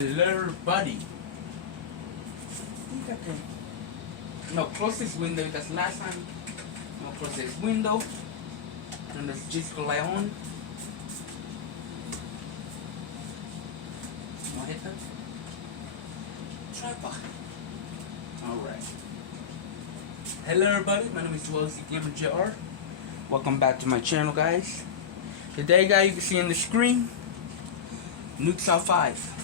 Hello, buddy. Okay. No, close this window because last time. No, close this window. And let's just go light on. No hit that. Tripod. Alright. Hello, everybody. My name is Wesley Gamer JR. Welcome back to my channel, guys. Today, guys, you can see on the screen Nuke South 5.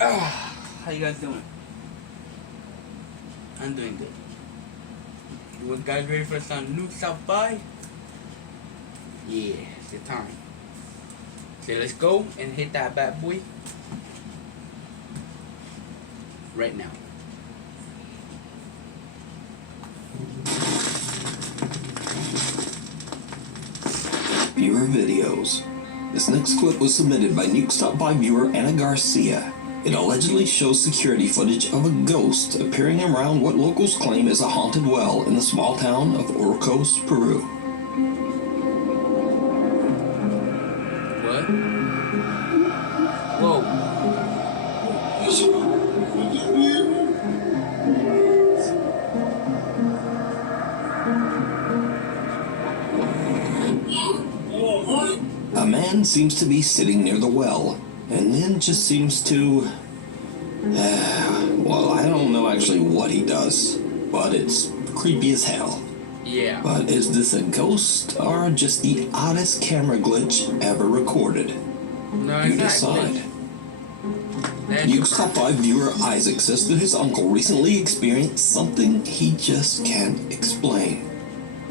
How you guys doing? I'm doing good. You guys ready for some Nuke South 5? Yeah, it's the time. So let's go and hit that bad boy right now. Viewer videos. This next clip was submitted by Nuke Stop By viewer Anna Garcia. It allegedly shows security footage of a ghost appearing around what locals claim is a haunted well in the small town of Orcos, Peru. What? Whoa. A man seems to be sitting near the well, and then just seems to... well, I don't know actually what he does, but it's creepy as hell. Yeah. But is this a ghost or just the oddest camera glitch ever recorded? No, You it's not decide. glitch. Nuke's Top 5 viewer Isaac says that his uncle recently experienced something he just can't explain.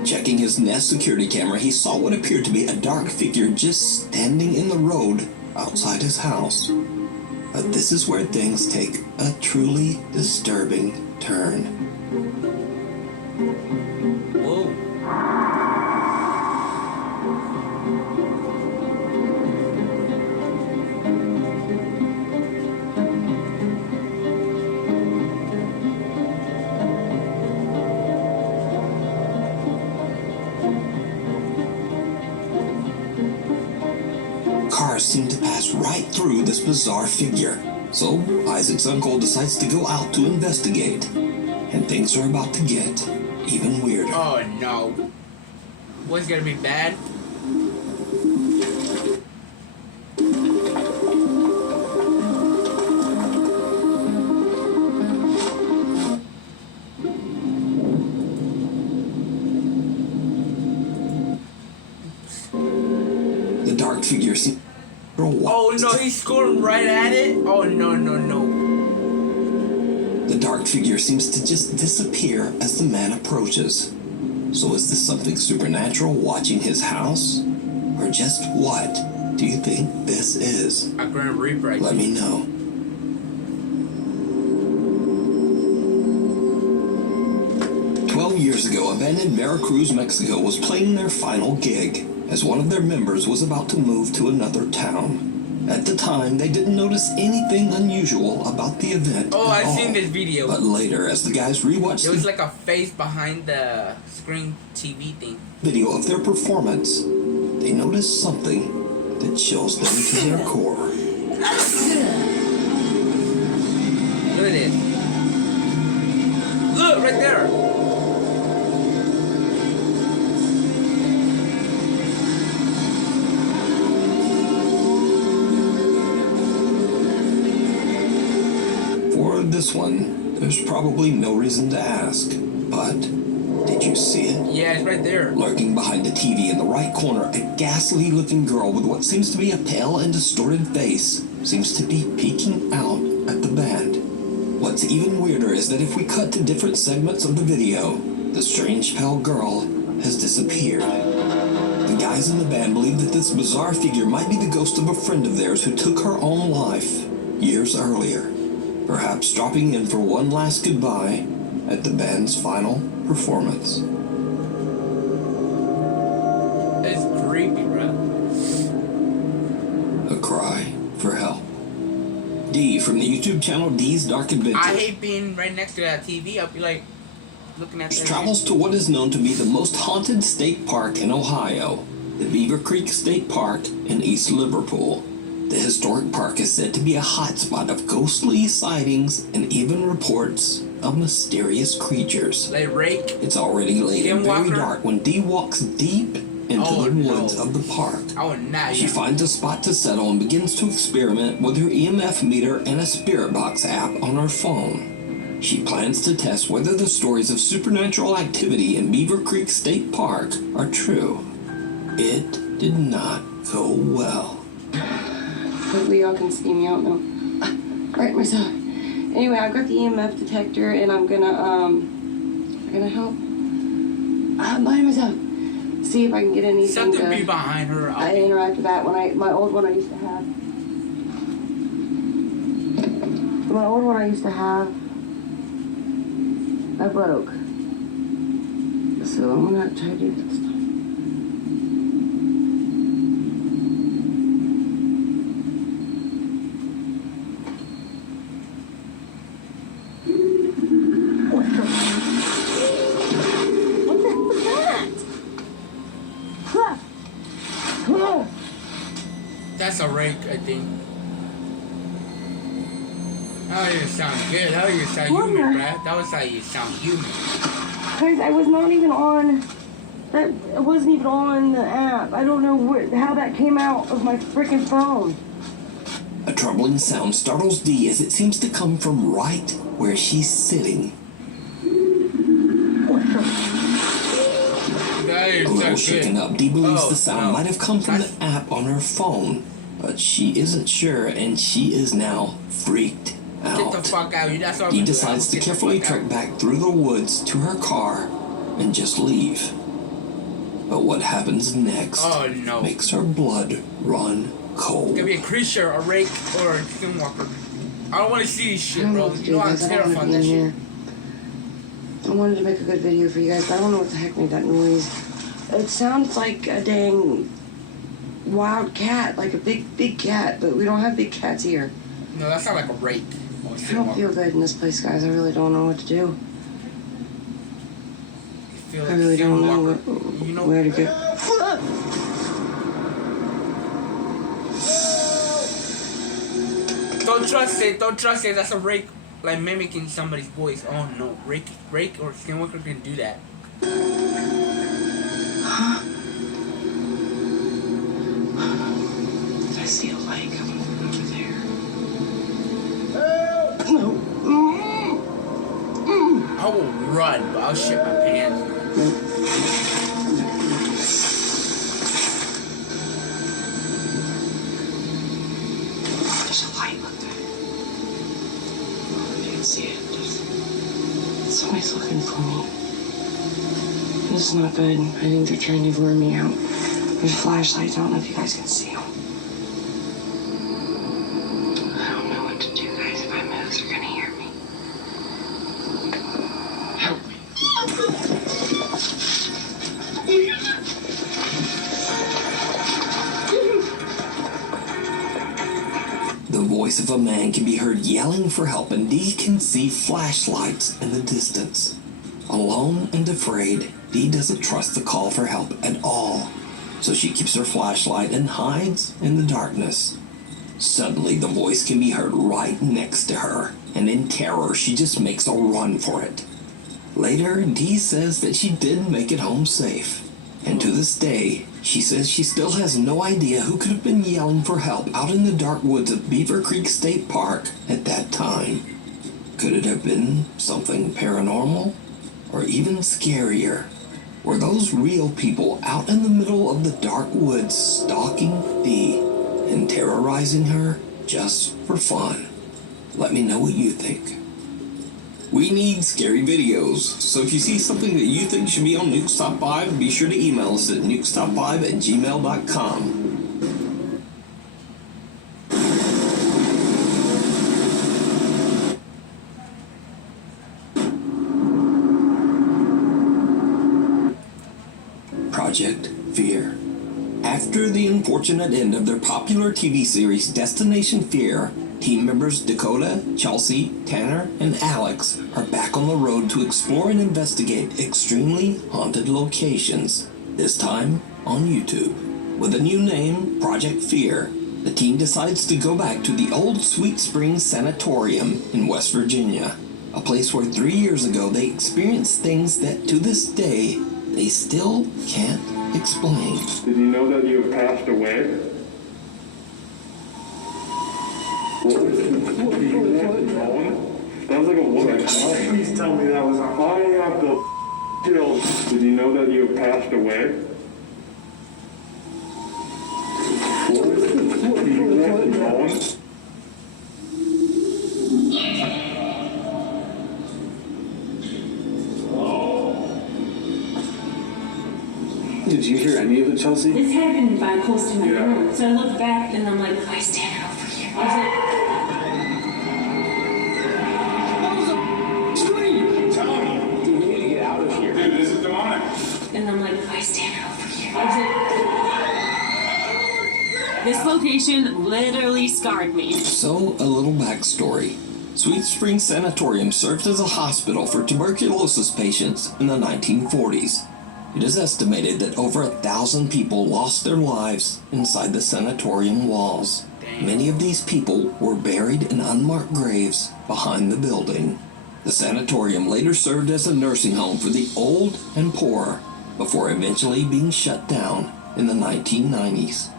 Checking his Nest security camera, he saw what appeared to be a dark figure just standing in the road outside his house. But this is where things take a truly disturbing turn. Whoa. Cars seem to pass right through this bizarre figure. So Isaac's uncle decides to go out to investigate. And things are about to get even weirder. Oh no. What's gonna be bad? The dark figure seems... Oh no, he's scoring right at it? Oh no, no, no. The dark figure seems to just disappear as the man approaches. So is this something supernatural watching his house? Or just what do you think this is? A Grand Reaper. Let me know. Years ago, a band in Veracruz, Mexico was playing their final gig as one of their members was about to move to another town. At the time, they didn't notice anything unusual about the event. Oh, at I've all. seen this video. But later, as the guys rewatched It was like a face behind the screen TV thing. video of their performance, they noticed something that chills them to their core. Look at this. Look, right there. For this one, there's probably no reason to ask, but did you see it? Yeah, it's right there. Lurking behind the TV in the right corner, a ghastly-looking girl with what seems to be a pale and distorted face seems to be peeking out at the band. What's even weirder is that if we cut to different segments of the video, the strange pale girl has disappeared. The guys in the band believe that this bizarre figure might be the ghost of a friend of theirs who took her own life years earlier, perhaps dropping in for one last goodbye at the band's final performance. It's creepy, bro. A cry for help. D from the YouTube channel D's Dark Adventure. I hate being right next to that TV. I'll be like looking at that. Travels to what is known to be the most haunted state park in Ohio, the Beaver Creek State Park in East Liverpool. The historic park is said to be a hotspot of ghostly sightings and even reports of mysterious creatures. Like rake. It's already late and very dark when Dee walks deep into the woods of the park. She finds a spot to settle and begins to experiment with her EMF meter and a spirit box app on her phone. She plans to test whether the stories of supernatural activity in Beaver Creek State Park are true. It did not go well. Hopefully y'all can see me, I don't know. Right myself. Anyway, I've got the EMF detector and I'm gonna help. By myself. See if I can get anything Something be behind her. I interact with that my old one I used to have. My old one I used to have, I broke. So I'm gonna try to do this time. That's a rake, I think. That don't even sound good. That don't even sound human, Brad. That was how you sound human. Guys, I was not even on. That it wasn't even on the app. I don't know how that came out of my freaking phone. A troubling sound startles Dee as it seems to come from right where she's sitting. A little shaken up, Dee believes the sound might have come from the app on her phone, but she isn't sure, and she is now freaked out. Get the fuck out. That's what Dee decides to carefully trek back through the woods to her car and just leave. But what happens next makes her blood run cold. It's gonna be a creature, a rake, or a skinwalker. I don't want to see this shit, bro. You know I'm terrified of that shit. I wanted to make a good video for you guys, but I don't know what the heck made that noise. It sounds like a dang wild cat, like a big cat, but we don't have big cats here. No, that sounds like a rake. I don't feel good in this place, guys. I really don't know what to do. Like I really don't know where to go. Don't trust it. Don't trust it. That's a rake, like mimicking somebody's voice. Oh no, rake or skinwalker can do that. Huh? Did I see a light coming from over there? No. I will run, but I'll shit my pants. There's a light up there. Oh, I didn't see it. Somebody's looking for me. This is not good. I think they're trying to lure me out. There's flashlights. I don't know if you guys can see them. I don't know what to do, guys. If I move, they're gonna hear me. Help me. The voice of a man can be heard yelling for help, and Dee can see flashlights in the distance. Alone and afraid, Dee doesn't trust the call for help at all, so she keeps her flashlight and hides in the darkness. Suddenly, the voice can be heard right next to her, and in terror, she just makes a run for it. Later, Dee says that she did make it home safe, and to this day, she says she still has no idea who could have been yelling for help out in the dark woods of Beaver Creek State Park at that time. Could it have been something paranormal? Or even scarier, were those real people out in the middle of the dark woods stalking Dee and terrorizing her just for fun? Let me know what you think. We need scary videos, so if you see something that you think should be on Nuke's Top 5, be sure to email us at nukestop5@gmail.com. Project Fear. After the unfortunate end of their popular TV series Destination Fear, team members Dakota, Chelsea, Tanner, and Alex are back on the road to explore and investigate extremely haunted locations, this time on YouTube. With a new name, Project Fear, the team decides to go back to the old Sweet Springs Sanatorium in West Virginia, a place where 3 years ago they experienced things that to this day they still can't explain. Did you know that you have passed away? What was that? That was like a woman. Please tell me that was a I have the kill. Did you know that you have passed away? What was that? Did you hear any of it, Chelsea? This happened by close to my room. So I looked back and I'm like, if I stand over here. I was like, That was a scream. Tell me. Dude, we need to get out of here. Dude, this is demonic. and I'm like, if I stand over here. I was like, this location literally scarred me. So, a little backstory. Sweet Springs Sanatorium served as a hospital for tuberculosis patients in the 1940s. It is estimated that over 1,000 people lost their lives inside the sanatorium walls. Many of these people were buried in unmarked graves behind the building. The sanatorium later served as a nursing home for the old and poor, before eventually being shut down in the 1990s.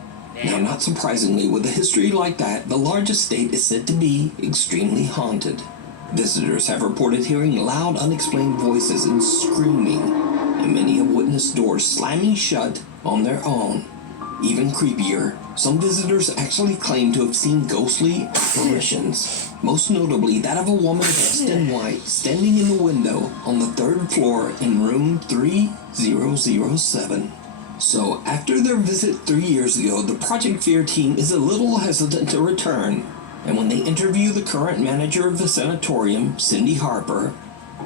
Now, not surprisingly, with a history like that, the large estate is said to be extremely haunted. Visitors have reported hearing loud, unexplained voices and screaming, and many have witnessed doors slamming shut on their own. Even creepier, some visitors actually claim to have seen ghostly apparitions, most notably that of a woman dressed in white standing in the window on the 3rd floor in room 3007. So, after their visit 3 years ago, the Project Fear team is a little hesitant to return, and when they interview the current manager of the sanatorium, Cindy Harper,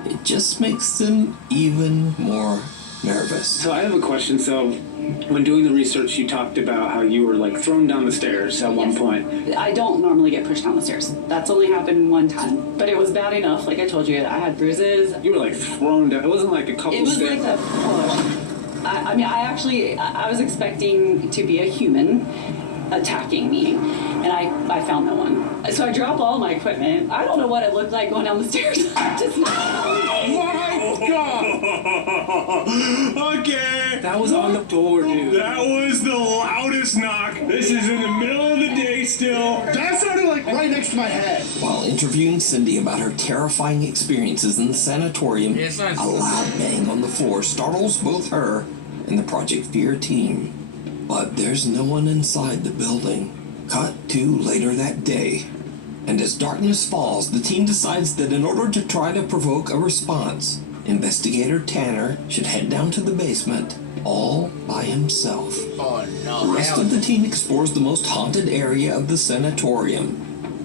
it just makes them even more nervous. So I have a question. So when doing the research, you talked about how you were like thrown down the stairs at one point. I don't normally get pushed down the stairs. That's only happened one time. But it was bad enough. Like I told you, I had bruises. You were like thrown down. It wasn't like a couple It was stairs. like a push. I mean, I was expecting to be a human attacking me. And I found no one. So I dropped all my equipment. I don't know what it looked like going down the stairs. Just My God! Okay. That was on the door, dude. That was the loudest knock. This is in the middle of the day still. That sounded like right next to my head. While interviewing Cindy about her terrifying experiences in the sanatorium, Yes, nice. a loud bang on the floor startles both her and the Project Fear team. But there's no one inside the building. Cut to later that day. And as darkness falls, the team decides that in order to try to provoke a response, Investigator Tanner should head down to the basement all by himself. Oh no. The rest of the team explores the most haunted area of the sanatorium,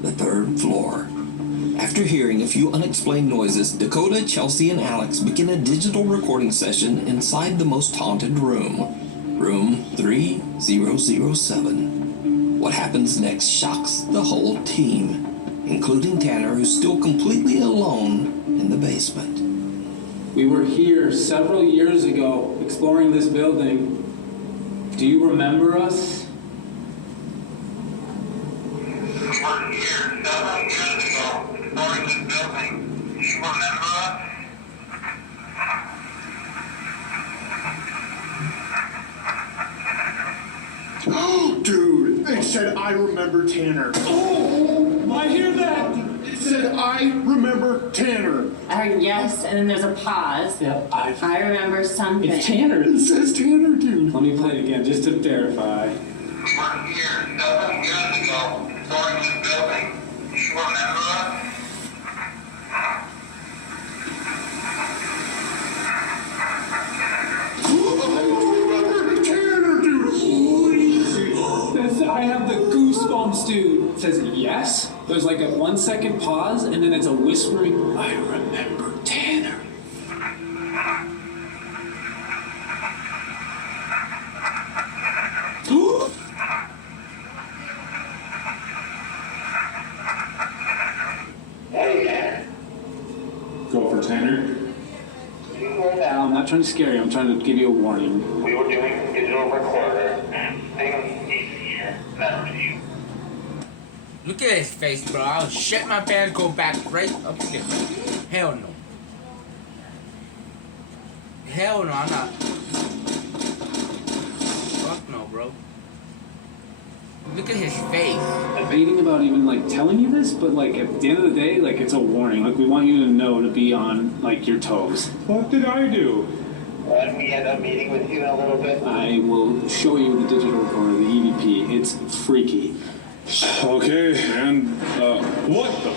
the 3rd floor. After hearing a few unexplained noises, Dakota, Chelsea, and Alex begin a digital recording session inside the most haunted room, room 3007. What happens next shocks the whole team, including Tanner, who's still completely alone in the basement. We were here several years ago exploring this building. Do you remember us? We were here several years ago exploring this building. Do you remember us? Dude, it said I remember Tanner. Oh, I hear that. It said I remember Tanner. I heard yes, and then there's a pause. Yep. I remember something. It's Tanner. It says Tanner, dude. Let me play it again just to verify. We were here several years ago exploring this building. Do you remember us? I remember Tanner, dude. I have the goosebumps, dude. It says yes. There's like a 1 second pause, and then it's a whispering, I remember Tanner. Hey, man. Go for Tanner. You were I'm down. not trying to scare you, I'm trying to give you a warning. We were doing digital recorder. Things here matter to you. Look at his face, bro. I'll shit my pants, go back right up here. Hell no. Hell no, I'm not. Fuck no, bro. Look at his face. I'm debating about even like telling you this, but like at the end of the day, like it's a warning. Like we want you to know to be on like your toes. What did I do? Why don't we end up meeting with you in a little bit? I will show you the digital recorder, the EVP. It's freaky. Okay, and what the?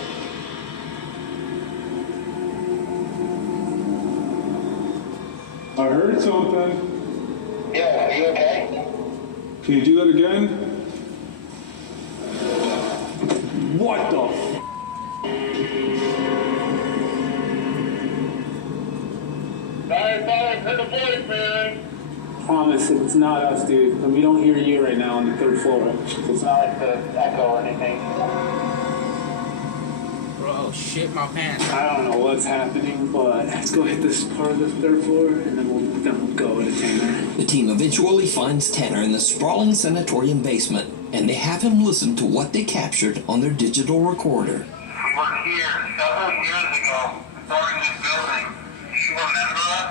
I heard something. Yeah, are you okay? Can you do that again? What the? Sorry for the voice, man. Promise it's not us, dude. And we don't hear you right now on the third floor. It's not like the echo or anything. Bro, shit my pants. I don't know what's happening, but let's go hit this part of the third floor, and then we'll go to Tanner. The team eventually finds Tanner in the sprawling sanatorium basement, and they have him listen to what they captured on their digital recorder. We were here several years ago, storing this building. You remember us?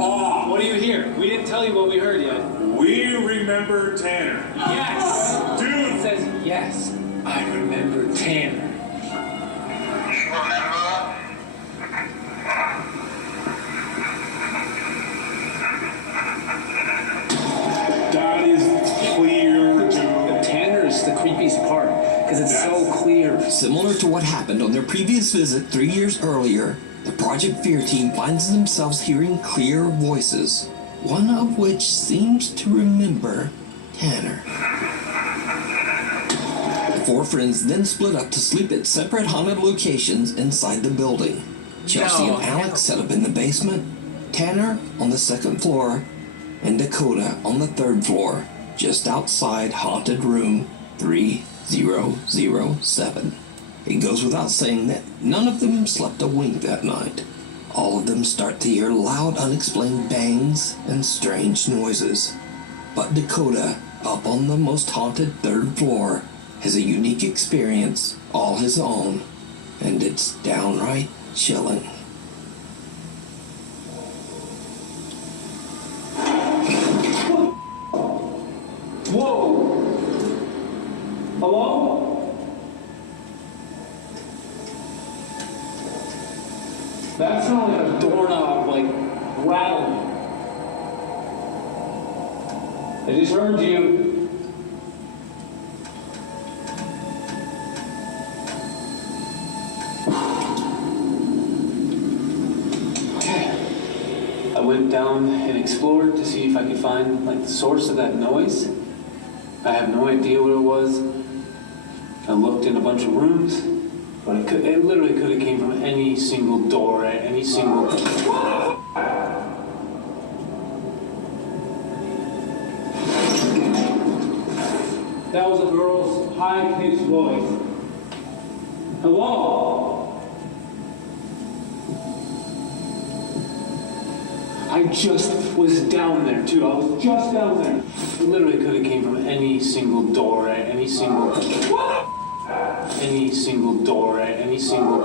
Oh, what do you hear? We didn't tell you what we heard yet. We remember Tanner. Yes! It Dude! says, yes, I remember Tanner. You remember us? That is clear, The dude. Tanner is the creepiest part, because it's so clear. Similar to what happened on their previous visit 3 years earlier, the Project Fear team finds themselves hearing clear voices, one of which seems to remember Tanner. The four friends then split up to sleep at separate haunted locations inside the building. Chelsea No, and Alex set up in the basement, Tanner on the second floor, and Dakota on the third floor, just outside haunted room 3007. It goes without saying that none of them slept a wink that night. All of them start to hear loud, unexplained bangs and strange noises. But Dakota, up on the most haunted third floor, has a unique experience all his own, and it's downright chilling. Whoa! Hello? That sounded like a doorknob, like, rattling. I just heard you. Okay. I went down and explored to see if I could find, like, the source of that noise. I have no idea what it was. I looked in a bunch of rooms, but it literally could have came from any single door at any single. That was a girl's high-pitched voice. Hello? I just was down there too. I was just down there. It literally could have came from any single door at any single. Any single door at any single.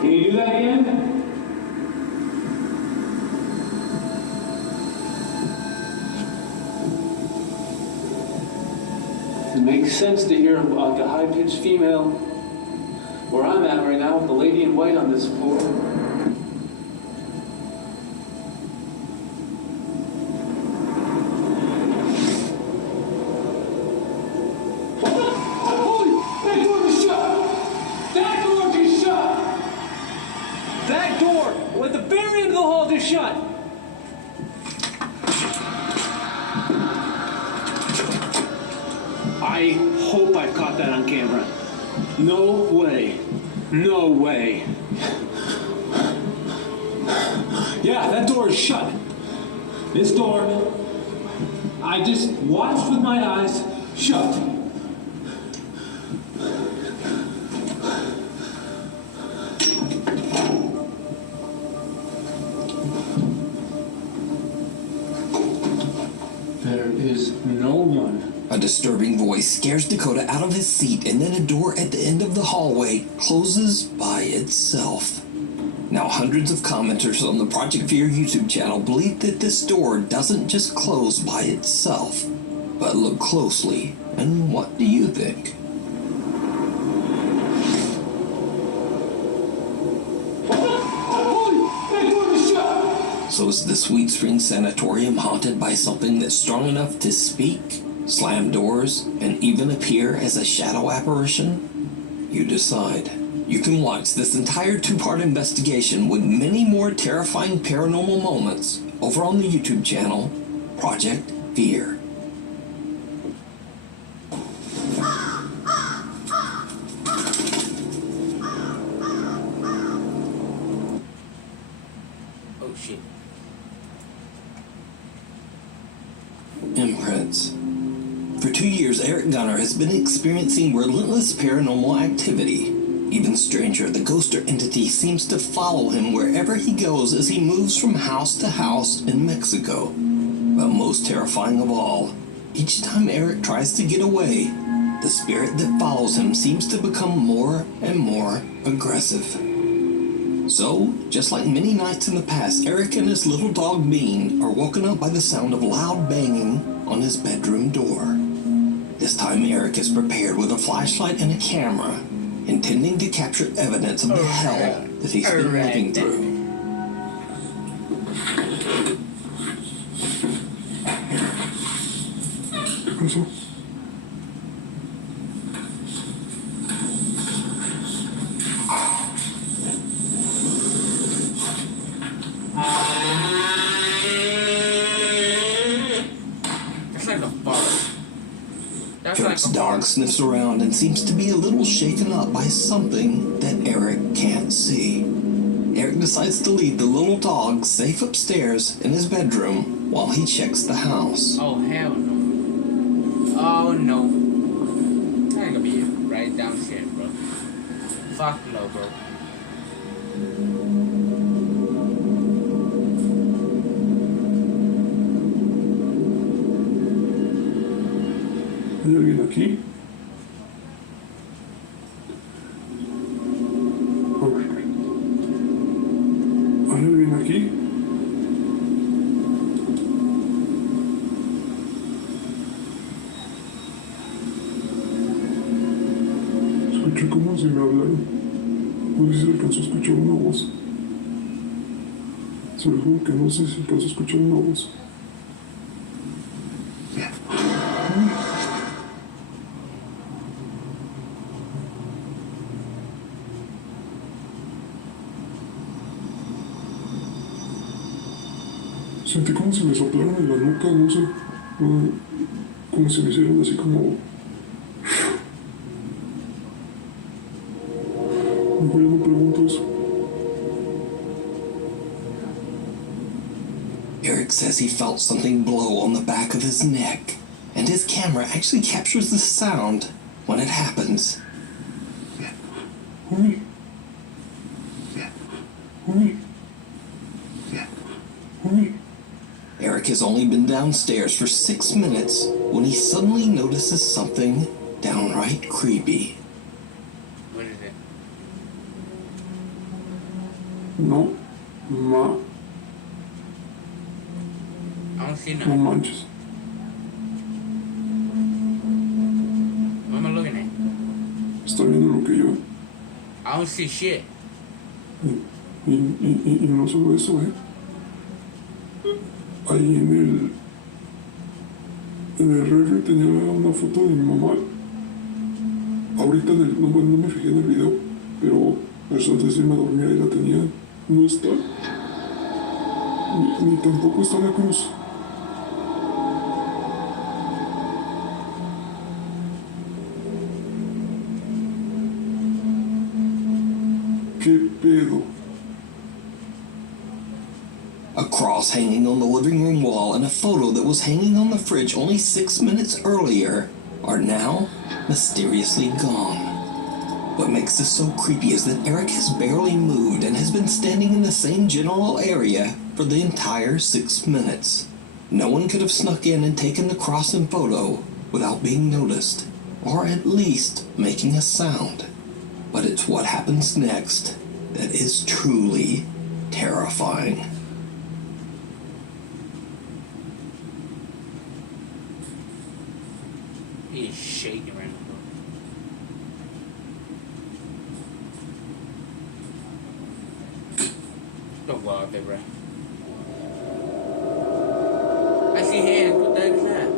Can you do that again? It makes sense to hear like a high-pitched female where I'm at right now with the lady in white on this floor. Holy! That door was shut! That door just shut! That door at the very end of the hall just shut! I hope I caught that on camera. No way. No way. Yeah, that door is shut. This door, I just watched with my eyes shut. is no one. A disturbing voice scares Dakota out of his seat, and then a door at the end of the hallway closes by itself. Now, hundreds of commenters on the Project Fear YouTube channel believe that this door doesn't just close by itself. But look closely, and what do you think? So is the Sweet Spring Sanatorium haunted by something that's strong enough to speak, slam doors, and even appear as a shadow apparition? You decide. You can watch this entire two-part investigation with many more terrifying paranormal moments over on the YouTube channel, Project Fear. Oh shit. Imprints. For 2 years, Eric Gunner has been experiencing relentless paranormal activity. Even stranger, the ghost or entity seems to follow him wherever he goes as he moves from house to house in Mexico. But most terrifying of all, each time Eric tries to get away, the spirit that follows him seems to become more and more aggressive. So, just like many nights in the past, Eric and his little dog Bean are woken up by the sound of loud banging on his bedroom door. This time Eric is prepared with a flashlight and a camera, intending to capture evidence of the hell that he's been living through. That's like a fart. That's Eric's like a dog fart. sniffs around and seems to be a little shaken up by something that Eric can't see. Eric decides to leave the little dog safe upstairs in his bedroom while he checks the house. Oh hell no. Oh no. I ain't gonna be right downstairs, bro. Fuck no, bro. ¿Hay alguien aquí? Ok. ¿Hay alguien aquí? Escuché como si me hablaron. No sé si alcanzó a escuchar una voz. Se lo juro que no sé si alcanzó a escuchar una voz. Sentí como si me soplaron en la nuca, no sé. Como si me hicieran así como... Mejor ya no pregunto eso. Eric says he felt something blow on the back of his neck, and his camera actually captures the sound when it happens. Homie. Homie. Homie. Eric has only been downstairs for 6 minutes when he suddenly notices something downright creepy. What is it? No. I don't see No nothing. manches. What am I looking at? Está viendo lo que yo. I don't see shit. Y no solo eso, Ahí en el refri tenía una foto de mi mamá. Ahorita no me fijé en el video, pero pues antes de irme a dormir ahí la tenía. No está. Ni tampoco está la cruz. ¿Qué pedo? A cross hanging on the living room wall and a photo that was hanging on the fridge only 6 minutes earlier are now mysteriously gone. What makes this so creepy is that Eric has barely moved and has been standing in the same general area for the entire 6 minutes. No one could have snuck in and taken the crossing photo without being noticed, or at least making a sound. But it's what happens next that is truly terrifying. He is shaking right now. Don't go out there, bro. I see hands. What the heck is that?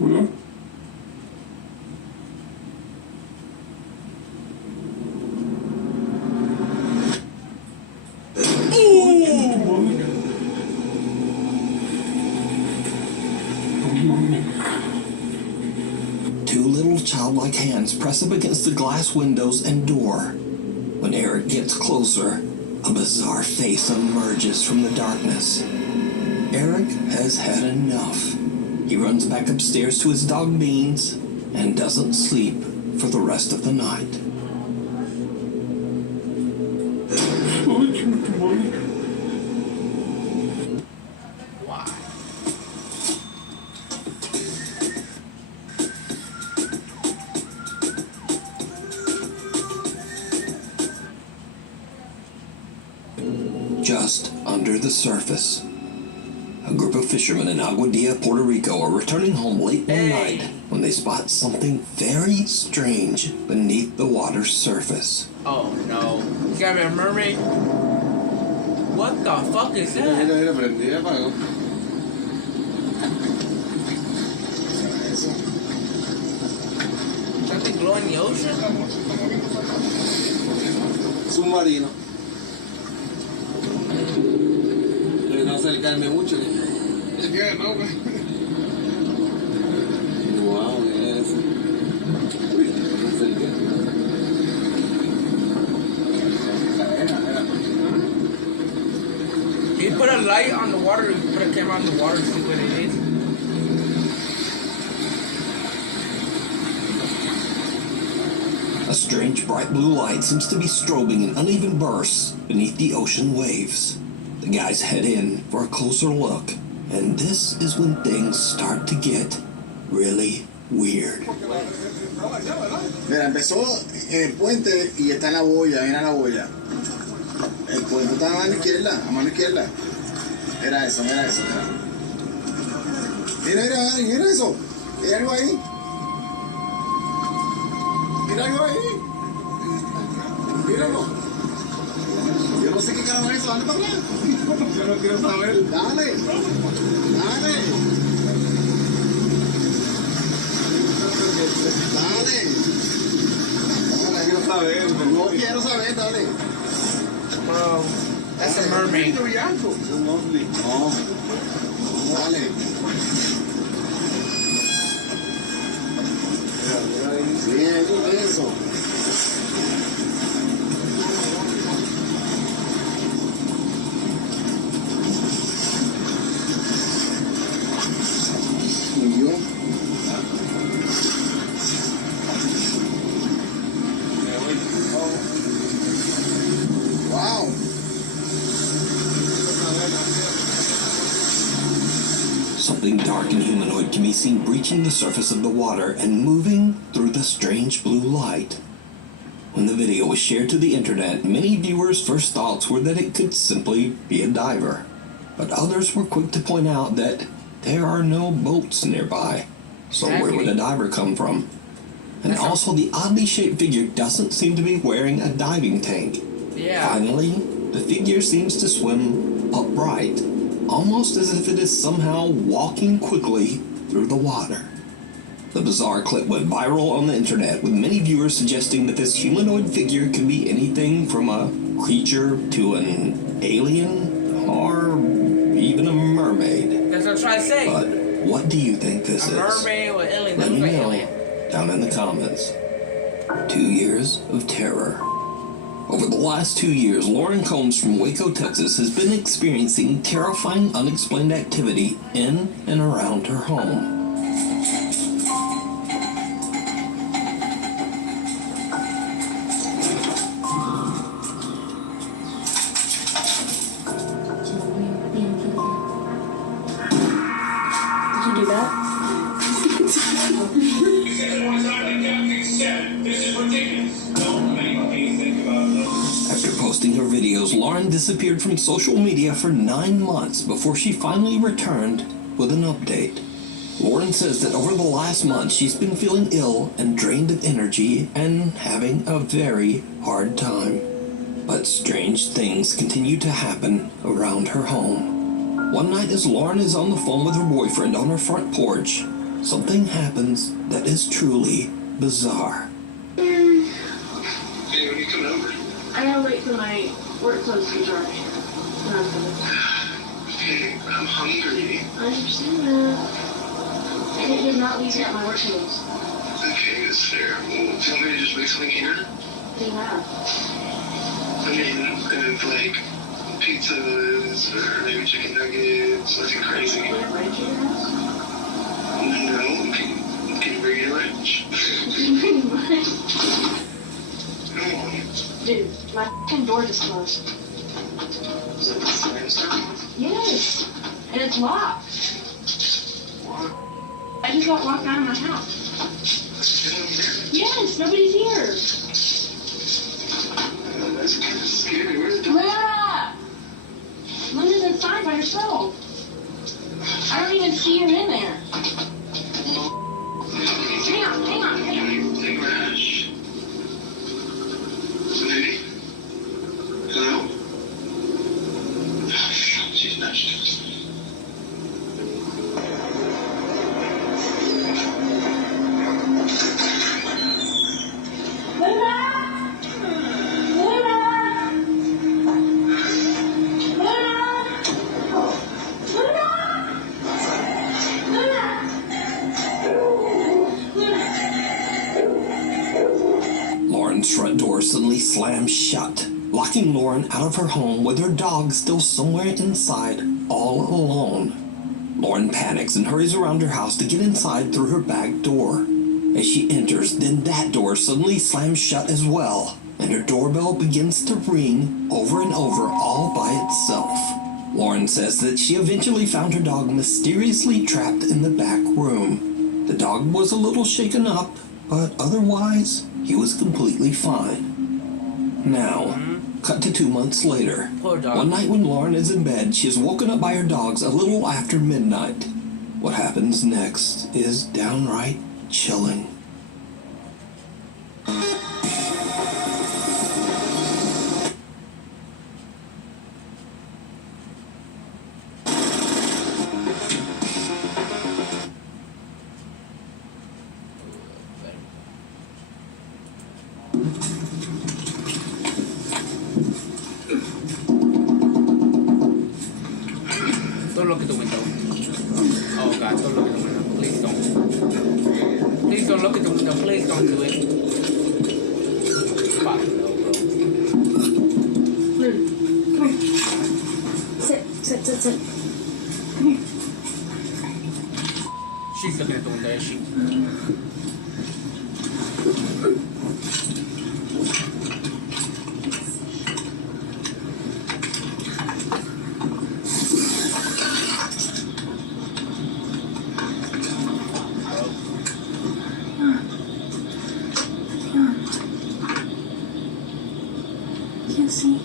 Hola. Two little childlike hands press up against the glass windows and door. When Eric gets closer, a bizarre face emerges from the darkness. Eric has had enough. He runs back upstairs to his dog Beans and doesn't sleep for the rest of the night. Ay, chinga tu madre. Why? Just under the surface, a group of fishermen in Aguadilla, Puerto Rico are returning home late one night when they spot something very strange beneath the water's surface. Oh no. It's gotta be a mermaid. What the fuck is that? Mira, prendí, apagó. Something glowing in the ocean? Submarino. Pero no acercarme mucho. Es que no, güey. Wow, mira eso. Uy, no me acerqué. You put a light on the water, you put a camera on the water to see what it is. A strange bright blue light seems to be strobing in uneven bursts beneath the ocean waves. The guys head in for a closer look, and this is when things start to get really weird. Mira, empezó en el puente y está en la boya, mira la boya. El puente está a mano izquierda. Mira eso, mira. Mira eso. Hay algo ahí. Mira algo ahí. Míralo. Yo no sé qué carajo es eso, dale para allá. Yo no quiero saber. Dale. No quiero saber, dale. Bro, that's a mermaid. No. Dale. Bien, eso. ¿Y yo? Wow. Something dark and humanoid can be seen breaching the surface of the water and moving through the strange blue light. When the video was shared to the internet, many viewers' first thoughts were that it could simply be a diver. But others were quick to point out that there are no boats nearby. So where would a diver come from? And also the oddly shaped figure doesn't seem to be wearing a diving tank. Yeah. Finally, the figure seems to swim upright, almost as if it is somehow walking quickly through the water. The bizarre clip went viral on the internet, with many viewers suggesting that this humanoid figure could be anything from a creature to an alien or even a mermaid. That's what I'm trying to say. But what do you think this is? A mermaid or alien. Let That me looks like know alien. down in the comments. 2 years of terror. Over the last 2 years, Lauren Combs from Waco, Texas has been experiencing terrifying unexplained activity in and around her home. Did you do that? After posting her videos, Lauren disappeared from social media for 9 months before she finally returned with an update. Lauren says that over the last month she's been feeling ill and drained of energy and having a very hard time. But strange things continue to happen around her home. One night as Lauren is on the phone with her boyfriend on her front porch, something happens that is truly bizarre. Hey, when are you coming over? I gotta wait for my work clothes to dry. Okay, I'm hungry. I understand that. I did not leave yet my work clothes. Okay, that's fair. Well, do you want me to just make something here? What do you have? I mean, like pizzas or maybe chicken nuggets, nothing crazy. Do you have ranch in your house? No, can you bring your lunch? Come on. Dude, my f***ing door just closed. Is that the same sound? Yes, and it's locked. What? I just got locked out of my house. Let's get in here. Yes, nobody's here. That's kind of scary. Where's the door? Luna! Luna's inside by herself. I don't even see her in there. Hang on. Take Rash. Lady? Hello? She's nudged us. Luna! Luna! Lauren's front door suddenly slams shut, locking Lauren out of her home with her dog still somewhere inside, all alone. Lauren panics and hurries around her house to get inside through her back door. As she enters, then that door suddenly slams shut as well, and her doorbell begins to ring over and over all by itself. Lauren says that she eventually found her dog mysteriously trapped in the back room. The dog was a little shaken up, but otherwise, he was completely fine. Now, cut to 2 months later. Poor dog. One night when Lauren is in bed, she is woken up by her dogs a little after midnight. What happens next is downright chilling. Don't look at the window. Oh God, don't look at the window. Please don't. Please don't look at the window. Please don't do it. Fuck no, bro. Luna, come here. Sit. Come here. She's looking at the window, is she? You see?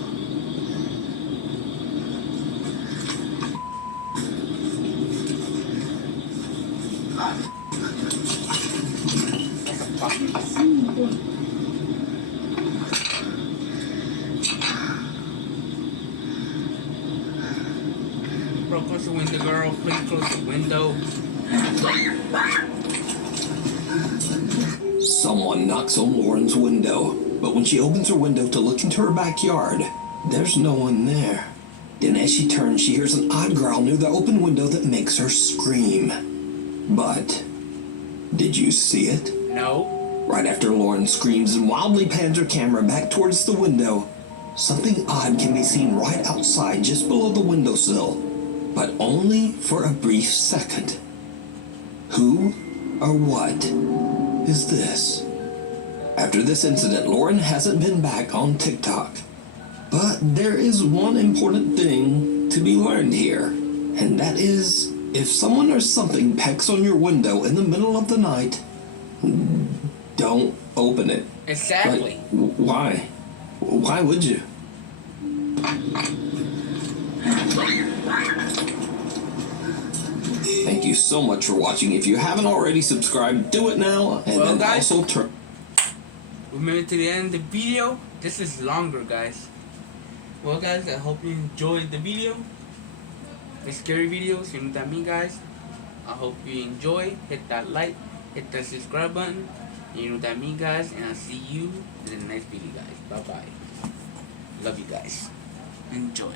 Bro, close the window, girl. Please close the window. Someone knocks on Lauren's window, but when she opens her window to look into her backyard, there's no one there. Then as she turns, she hears an odd growl near the open window that makes her scream. But, did you see it? No. Right after Lauren screams and wildly pans her camera back towards the window, something odd can be seen right outside just below the windowsill, but only for a brief second. Who or what is this? After this incident, Lauren hasn't been back on TikTok. But there is one important thing to be learned here, and that is, if someone or something pecks on your window in the middle of the night, don't open it. Exactly. Like, why? Why would you? Thank you so much for watching. If you haven't already subscribed, do it now, and Well, then guys, also turn. we made it to the end of the video. This is longer, guys. Well, guys, I hope you enjoyed the video. The scary videos, you know what I mean, guys. I hope you enjoy. Hit that like, hit that subscribe button. You know what I mean, guys. And I'll see you in the next video, guys. Bye bye. Love you guys. Enjoy.